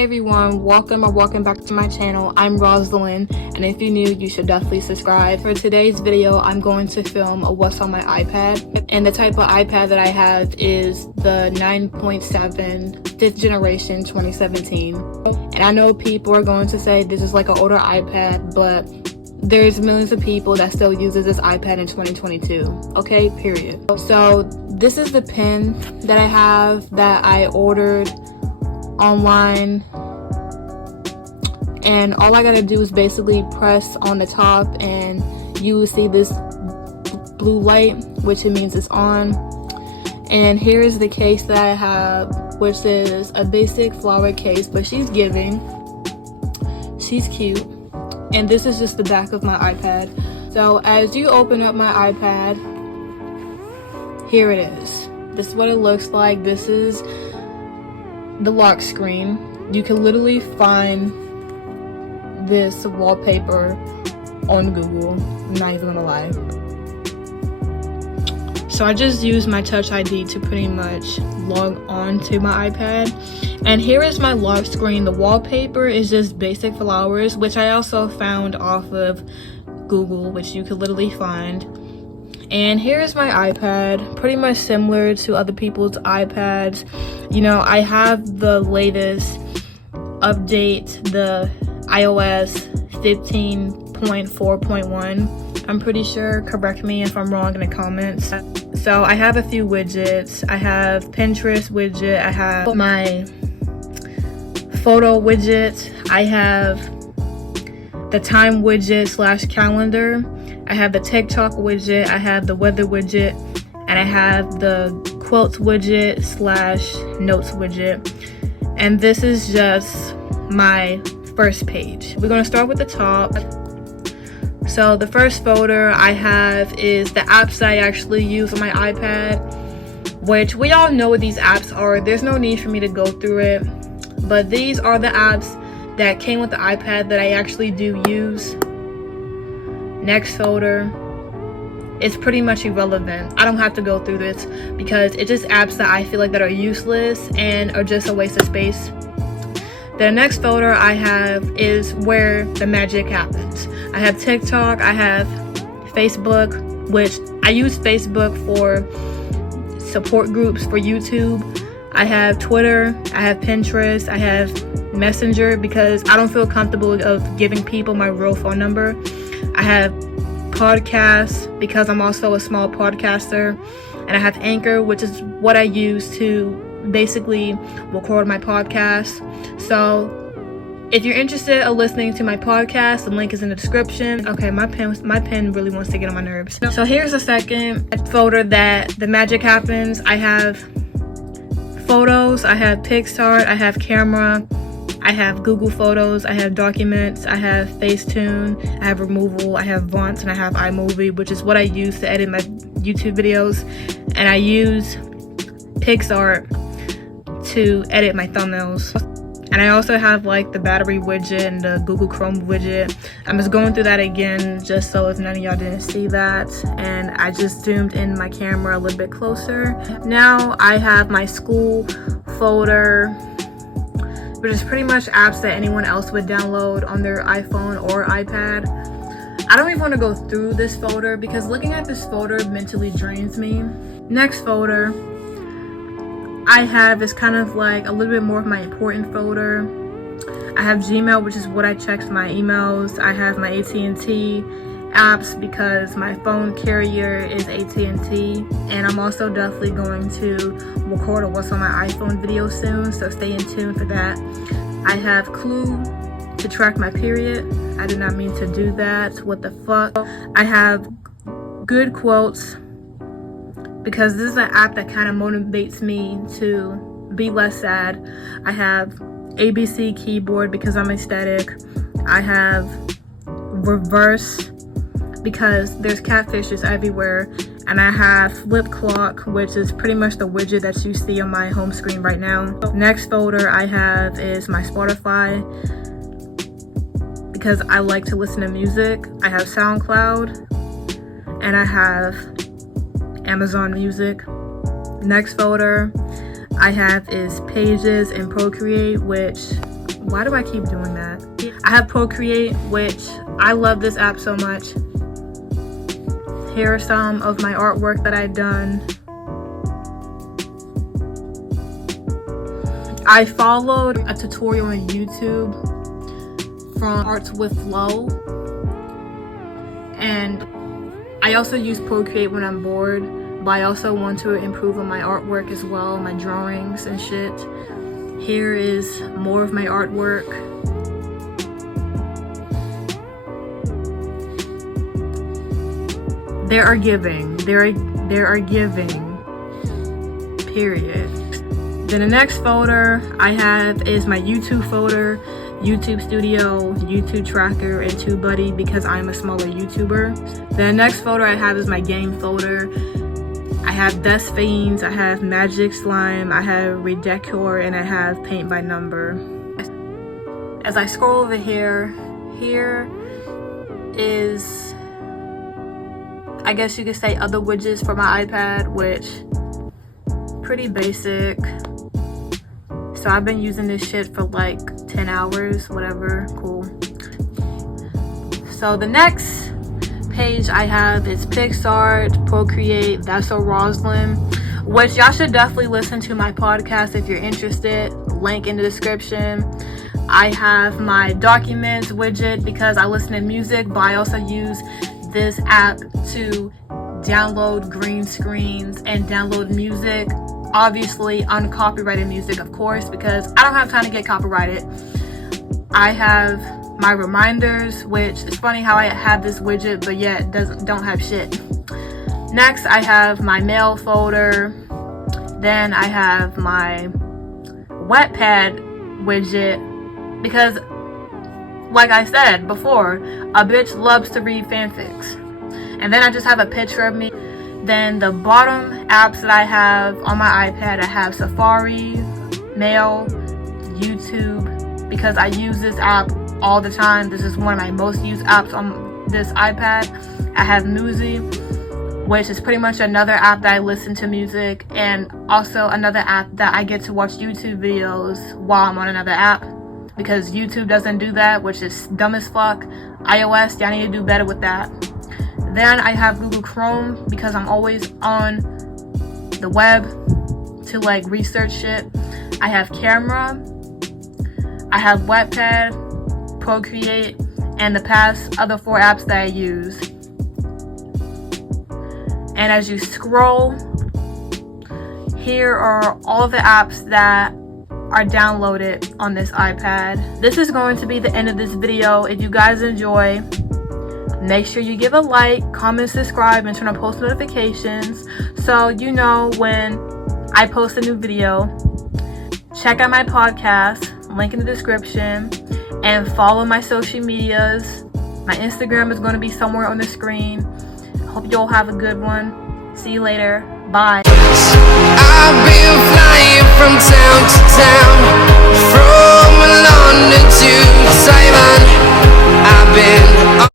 Hey everyone, welcome back to my channel. I'm Rosalind, and if you're new, you should definitely subscribe. For today's video, I'm going to film a what's on my iPad, and the type of iPad that I have is the 9.7 5th generation 2017. And I know people are going to say this is like an older iPad, but there's millions of people that still uses this iPad in 2022. Okay, period. So this is the pen that I have that I ordered online, and all I gotta do is basically press on the top and you will see this blue light, which it means it's on. And here is the case that I have, which is a basic flower case, but she's giving. She's cute. And this is just the back of my iPad. So as you open up my iPad, here it is. This is what it looks like. This is the lock screen. You can literally find this wallpaper on Google, I'm not even gonna lie. So I just used my Touch ID to pretty much log on to my iPad, and here is my lock screen. The wallpaper is just basic flowers, which I also found off of Google, which you could literally find. And here's my iPad, pretty much similar to other people's iPads. You know, I have the latest update, the iOS 15.4.1. I'm pretty sure, correct me if I'm wrong in the comments. So I have a few widgets. I have Pinterest widget, I have my photo widget, I have the time widget / calendar, I have the TikTok widget, I have the weather widget, and I have the quotes widget / notes widget. And this is just my first page. We're gonna start with the top. So the first folder I have is the apps that I actually use on my iPad, which we all know what these apps are. There's no need for me to go through it, but these are the apps that came with the iPad that I actually do use. Next folder is pretty much irrelevant. I don't have to go through this because it's just apps that I feel like that are useless and are just a waste of space. The next folder I have is where the magic happens. I have TikTok, I have Facebook, which I use Facebook for support groups for YouTube. I have Twitter, I have Pinterest, I have Messenger because I don't feel comfortable of giving people my real phone number. I have podcasts because I'm also a small podcaster, and I have Anchor, which is what I use to basically record my podcast. So if you're interested in listening to my podcast, the link is in the description. Okay, my pen really wants to get on my nerves. So here's the second folder that the magic happens. I have photos, I have Pixart, I have camera, I have Google Photos, I have documents, I have Facetune, I have removal, I have Vaunt, and I have iMovie, which is what I use to edit my YouTube videos. And I use Pixart to edit my thumbnails. And I also have like the battery widget and the Google Chrome widget. I'm just going through that again just so if none of y'all didn't see that. And I just zoomed in my camera a little bit closer. Now I have my school folder, which is pretty much apps that anyone else would download on their iPhone or iPad. I don't even want to go through this folder because looking at this folder mentally drains me. Next folder I have is kind of like a little bit more of my important folder. I have Gmail, which is what I check my emails. I have my AT&T apps because my phone carrier is AT&T, and I'm also definitely going to record a what's on my iPhone video soon, so stay in tune for that. I have Clue to track my period. I did not mean to do that. What the fuck? I have Good Quotes because this is an app that kind of motivates me to be less sad. I have ABC Keyboard because I'm aesthetic. I have Reverse because there's catfishes everywhere. And I have Flip Clock, which is pretty much the widget that you see on my home screen right now. Next folder I have is my Spotify because I like to listen to music. I have SoundCloud, and I have Amazon Music. Next folder I have is Pages and Procreate, which Why do I keep doing that? I have Procreate, which I love this app so much. Here are some of my artwork that I've done. I followed a tutorial on YouTube from Arts with Flow, and I also use Procreate when I'm bored, but I also want to improve on my artwork as well, my drawings and shit. Here is more of my artwork. There are giving, period. Then the next folder I have is my YouTube folder, YouTube Studio, YouTube Tracker, and TubeBuddy because I'm a smaller YouTuber. The next folder I have is my game folder. I have Dust Fiends, I have Magic Slime, I have Redecor, and I have Paint by Number. As I scroll over here is, I guess you could say, other widgets for my iPad, which pretty basic. So I've been using this shit for like 10 hours, whatever, cool. So the next page I have is PixArt, Procreate, That's So Roslyn, which y'all should definitely listen to my podcast if you're interested. Link in the description. I have my Documents widget because I listen to music, but I also use this app to download green screens and download music. Obviously uncopyrighted music, of course, because I don't have time to get copyrighted. I have my reminders, which is funny how I have this widget but yet don't have shit. Next I have my mail folder. Then I have my Wattpad widget because, like I said before, a bitch loves to read fanfics. And then I just have a picture of me. Then the bottom apps that I have on my iPad, I have Safari, Mail, YouTube, because I use this app all the time. This is one of my most used apps on this iPad. I have Musi, which is pretty much another app that I listen to music, and also another app that I get to watch YouTube videos while I'm on another app, because YouTube doesn't do that, which is dumb as fuck. iOS, y'all need to do better with that. Then I have Google Chrome because I'm always on the web to like research shit. I have Camera, I have Wattpad, Procreate, and the past other 4 apps that I use. And as you scroll, here are all of the apps that are downloaded on this iPad. This is going to be the end of this video. If you guys enjoy, make sure you give a like, comment, subscribe, and turn on post notifications so you know when I post a new video. Check out my podcast, link in the description, and follow my social medias. My Instagram is going to be somewhere on the screen. Hope you all have a good one. See you later. Bye. I've been flying from town to town.